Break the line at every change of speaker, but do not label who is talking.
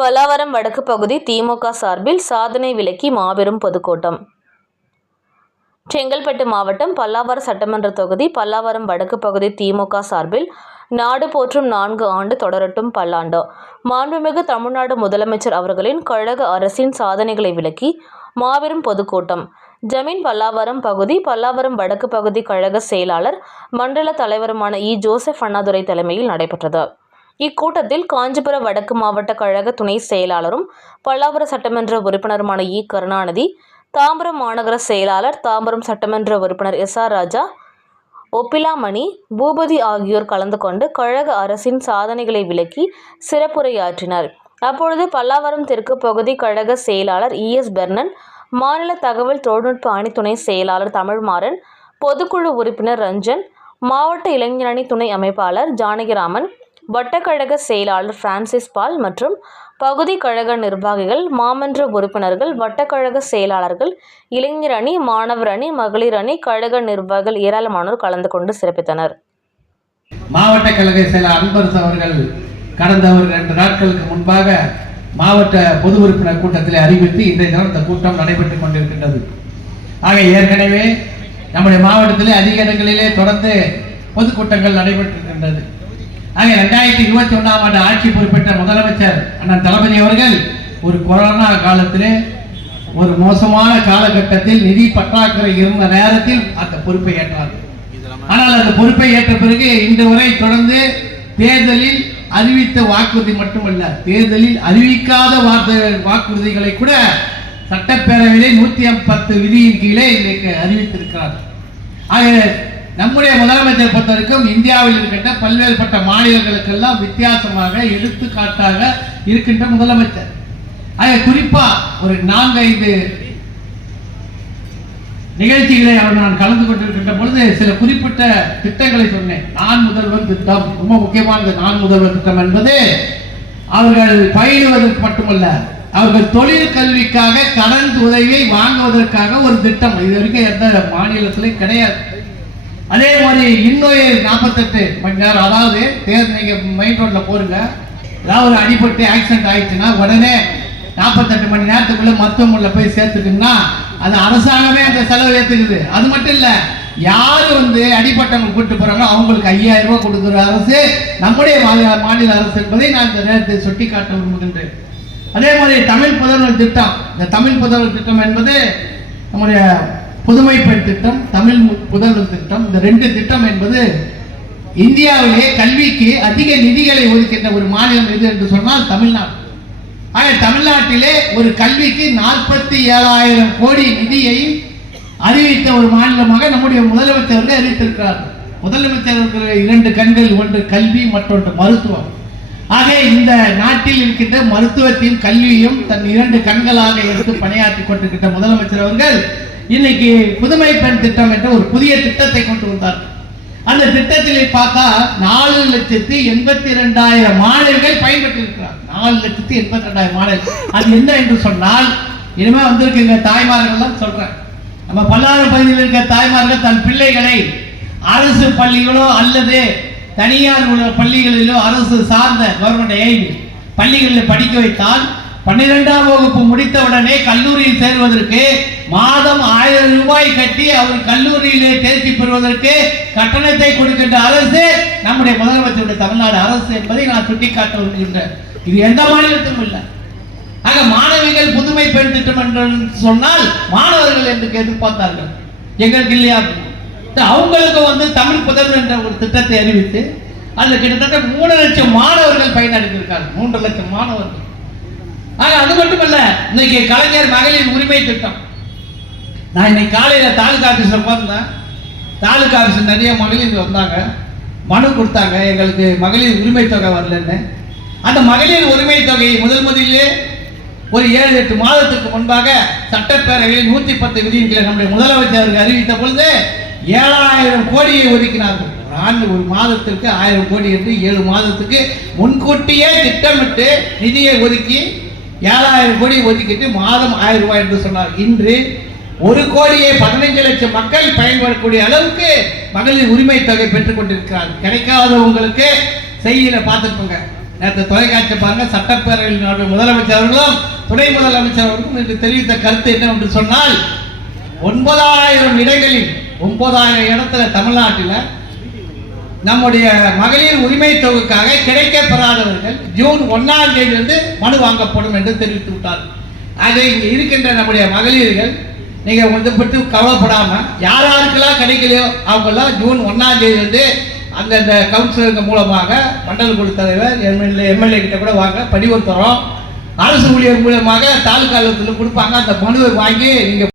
பல்லாவரம் வடக்கு பகுதி திமுக சார்பில் சாதனை விலக்கி மாபெரும் பொதுக்கூட்டம். செங்கல்பட்டு மாவட்டம் பல்லாவரம் சட்டமன்ற தொகுதி பல்லாவரம் வடக்கு பகுதி திமுக சார்பில் நாடு போற்றும் நான்கு ஆண்டு தொடரட்டும் பல்லாண்டு. மாண்புமிகு தமிழ்நாடு முதலமைச்சர் அவர்களின் கழக அரசின் சாதனைகளை விளக்கி மாபெரும் பொதுக்கூட்டம். ஜமீன் பல்லாவரம் பகுதி பல்லாவரம் வடக்கு பகுதி கழக செயலாளர் மண்டல தலைவருமான இ. ஜோசப் அண்ணாதுரை தலைமையில் நடைபெற்றது. இக்கூட்டத்தில் காஞ்சிபுரம் வடக்கு மாவட்ட கழக துணை செயலாளரும் பல்லாவரம் சட்டமன்ற உறுப்பினருமான இ. கருணாநிதி தாம்பரம் மாநகர செயலாளர் தாம்பரம் சட்டமன்ற உறுப்பினர் எஸ். ஆர். ராஜா ஒப்பிலாமணி பூபதி ஆகியோர் கலந்து கொண்டு கழக அரசின் சாதனைகளை விளக்கி சிறப்புரையாற்றினர். அப்பொழுது பல்லாவரம் தெற்கு பகுதி கழக செயலாளர் இ. எஸ். பெர்னன் மாநில தகவல் தொழில்நுட்ப அணி துணை செயலாளர் தமிழ்மாறன் பொதுக்குழு உறுப்பினர் ரஞ்சன் மாவட்ட இளைஞரணி துணை அமைப்பாளர் ஜானகிராமன் வட்டக்கழக செயலாளர் பிரான்சிஸ் பால் மற்றும் பகுதி கழக நிர்வாகிகள் மாமன்ற உறுப்பினர்கள் வட்டக்கழக செயலாளர்கள் இளைஞர் அணி மாணவர் அணி மகளிர் அணி கழக நிர்வாகிகள் ஏராளமானோர் கலந்து கொண்டு சிறப்பித்தனர்.
மாவட்ட கழக செயலர் அன்பரசு அவர்கள் கடந்த ஒரு ரெண்டு நாட்களுக்கு முன்பாக மாவட்ட பொது உறுப்பினர் கூட்டத்தில் அறிவித்து இன்றைய தினம் இந்த கூட்டம் நடைபெற்றுக் கொண்டிருக்கின்றது. ஆக ஏற்கனவே நம்முடைய மாவட்டத்திலே அதிக இடங்களிலே தொடர்ந்து பொதுக்கூட்டங்கள் நடைபெற்றிருக்கின்றது. ஆக ரெண்டாயிரத்தி இருபத்தி ஒன்றாம் ஆண்டு ஆட்சி பொறுப்பேற்ற முதலமைச்சர் அண்ணன் தளபதி அவர்கள் ஒரு கொரோனா காலத்திலே ஒரு மோசமான காலகட்டத்தில் நிதி பற்றாக்குறை இருந்த நேரத்தில் அந்த பொறுப்பை ஏற்றார். ஆனால் அந்த பொறுப்பை ஏற்ற பிறகு இன்று வரை தொடர்ந்து தேர்தலில் அறிவித்த வாக்குறுதி மட்டுமல்ல தேர்தலில் அறிவிக்காத வார்த்தை- வாக்குறுதிகளை கூட சட்டப்பேரவையிலே நூத்தி ஐம்பத்து விதியின் கீழே இன்றைக்கு அறிவித்திருக்கிறார். ஆக நம்முடைய முதலமைச்சர் பொறுத்தவரைக்கும் இந்தியாவில் இருக்கின்ற பல்வேறுபட்ட மாநிலங்களுக்கெல்லாம் வித்தியாசமாக எடுத்துக்காட்டாக இருக்கின்ற முதலமைச்சர். ஆக குறிப்பா ஒரு நான்கு ஐந்து நிகழ்ச்சிகளை அவர் நான் கலந்து கொண்டிருக்கின்ற பொழுது சில குறிப்பிட்ட திட்டங்களை சொன்னேன். நான் முதல்வர் திட்டம். ரொம்ப முக்கியமானது நான் முதல்வர் திட்டம் என்பது அவர்கள் பயிலுவதற்கு மட்டுமல்ல அவர்கள் தொழில் கல்விக்காக கடன் உதவியை வாங்குவதற்காக ஒரு திட்டம். இது வரைக்கும் எந்த மாநிலத்திலும் கிடையாது. அதே மாதிரி இன்னும் நாற்பத்தெட்டு மணி நேரம் அதாவது தேர் நீங்கள் மெயின் ரோட்டில் போறீங்க ஏதாவது ஒரு அடிபட்டு ஆக்சிடென்ட் ஆயிடுச்சுன்னா உடனே நாற்பத்தெட்டு மணி நேரத்துக்குள்ளே மருத்துவமனையில் போய் சேர்த்துக்குன்னா அது அரசாங்கமே அந்த செலவு ஏற்றுக்குது அது மட்டும் இல்லை யார் வந்து அடிபட்டவங்க கூட்டு போகிறாங்களோ அவங்களுக்கு ஐயாயிரம் ரூபாய் கொடுக்குற அரசு நம்முடைய மாநில மாநில அரசு என்பதை நான் இந்த நேரத்தில் சுட்டிக்காட்ட விரும்புகின்றேன். அதே மாதிரி தமிழ் புதல்வர் திட்டம். இந்த தமிழ் புதல்வர் திட்டம் என்பது நம்முடைய புதுமை பெண் திட்டம் தமிழ் புதல்வர் திட்டம். இந்த ரெண்டு திட்டம் என்பது இந்தியாவிலே கல்விக்கு அதிக நிதிகளை ஒதுக்கின்ற ஒரு மாநிலம் எது என்று சொன்னால் தமிழ்நாடு. ஆக தமிழ்நாட்டிலே ஒரு கல்விக்கு நாற்பத்தி ஏழாயிரம் கோடி நிதியை அறிவித்த ஒரு மாநிலமாக நம்முடைய முதலமைச்சர் அறிவித்திருக்கிறார் முதலமைச்சர் இருக்கிற இரண்டு கண்கள் ஒன்று கல்வி மற்றொன்று மருத்துவம். ஆக இந்த நாட்டில் இருக்கின்ற மருத்துவத்தையும் கல்வியும் தன் இரண்டு கண்களாக எடுத்து பணியாற்றி கொண்டிருக்கின்ற முதலமைச்சர் அவர்கள் இன்னைக்கு புதுமை பெண் திட்டம் என்ற ஒரு புதிய திட்டத்தை கொண்டு வந்தார். அந்த திட்டத்தில் பார்த்தா நாலு லட்சத்தி எண்பத்தி ரெண்டாயிரம் மாணவர்கள் பயன்பெற்றிருக்கிறார். நாலு லட்சத்தி எண்பத்தி ரெண்டாயிரம் மாணவர்கள் அது என்ன என்று சொன்னால் இனிமே வந்திருக்குங்க தாய்மார்கள்லாம் சொல்றேன். நம்ம பல்லாறு பகுதியில் இருக்க தாய்மார்கள் தன் பிள்ளைகளை அரசு பள்ளிகளோ அல்லது தனியார் உள்ள பள்ளிகளிலோ அரசு சார்ந்த கவர்மெண்ட் எய்ம் பள்ளிகளில் படிக்க வைத்தால் பன்னிரெண்டாம் வகுப்பு முடித்தவுடனே கல்லூரியில் சேருவதற்கு மாதம் ஆயிரம் ரூபாய் கட்டி அவர் கல்லூரியிலே தேர்ச்சி பெறுவதற்கு கட்டணத்தை கொடுக்கின்ற அரசு நம்முடைய முதலமைச்சருடைய தமிழ்நாடு அரசு என்பதை நான் சுட்டிக்காட்ட விரும்புகின்றேன். இது எந்த மாநிலத்திலும் இல்லை. ஆக மாணவிகள் புதுமை பெண் திட்டம் என்று சொன்னால் மாணவர்கள் என்று எதிர்பார்த்தார்கள். எங்களுக்கு இல்லையா? அவங்களுக்கு வந்து தமிழ் புதல்வர் என்ற ஒரு திட்டத்தை அறிவித்து அதில் கிட்டத்தட்ட மூணு லட்சம் மாணவர்கள் பயனடைந்திருக்காங்க. மூன்று லட்சம் மாணவர்கள். ஆக அது மட்டுமல்ல இன்னைக்கு கலைஞர் மகளிர் உரிமை திட்டம். நான் இன்னைக்கு காலையில் தாலுகா ஆஃபீஸில் உட்கார்ந்தேன். தாலுகா ஆஃபீஸில் நிறைய மகளிர் வந்தாங்க. மனு கொடுத்தாங்க. எங்களுக்கு மகளிர் உரிமை தொகை வரலன்னு. அந்த மகளிர் உரிமை தொகையை முதல் முதலிலே ஒரு ஏழு எட்டு மாதத்துக்கு முன்பாக சட்டப்பேரவையில் நூற்றி பத்து விதியின் நம்முடைய முதலமைச்சர் அவர்கள் அறிவித்த பொழுது ஏழாயிரம் கோடியை ஒதுக்கினார்கள். ஒரு ஆண்டு ஒரு மாதத்திற்கு ஆயிரம் கோடி என்று ஏழு மாதத்துக்கு முன்கூட்டியே திட்டமிட்டு நிதியை ஒதுக்கி ஏழாயிரம் கோடி ஒதுக்கிட்டு மாதம் ஆயிரம் ரூபாய் என்று சொன்னார். இன்று ஒரு கோடியே பதினைஞ்சு லட்சம் மக்கள் பயன்படக்கூடிய அளவுக்கு மகளிர் உரிமை தொகை பெற்றுக் கொண்டிருக்கிறார் கிடைக்காதவங்களுக்கு செய்தியில பார்த்துக்கோங்க. நேற்று தொலைக்காட்சி பாருங்க சட்டப்பேரவையில் முதலமைச்சர் அவர்களும் துணை முதலமைச்சர் அவர்களும் இன்று தெரிவித்த கருத்து என்ன என்று சொன்னால் ஒன்பதாயிரம் இடங்களில் ஒன்பதாயிரம் இடத்துல தமிழ்நாட்டில் நம்முடைய மகளிர் உரிமை தொகுக்காக கிடைக்கப்பெறாதவர்கள் ஜூன் ஒன்னாம் தேதியிலிருந்து மனு வாங்கப்படும் என்று தெரிவித்து விட்டார் அதை இங்கே இருக்கின்ற நம்முடைய மகளிர்கள் நீங்க வந்து பற்றி கவலைப்படாம யார் யாருக்கெல்லாம் கிடைக்கலையோ அவங்கெல்லாம் ஜூன் ஒன்றாம் தேதி வந்து அந்தந்த கவுன்சிலருங்க மூலமாக மண்டல குழு தலைவர் எம்எல்ஏ எம்எல்ஏ கிட்ட கூட வாங்க படிவத்தரோம் அரசு ஊழியர் மூலமாக தாலுக்கா அலுவலகத்தில் கொடுப்பாங்க. அந்த மனுவை வாங்கி நீங்க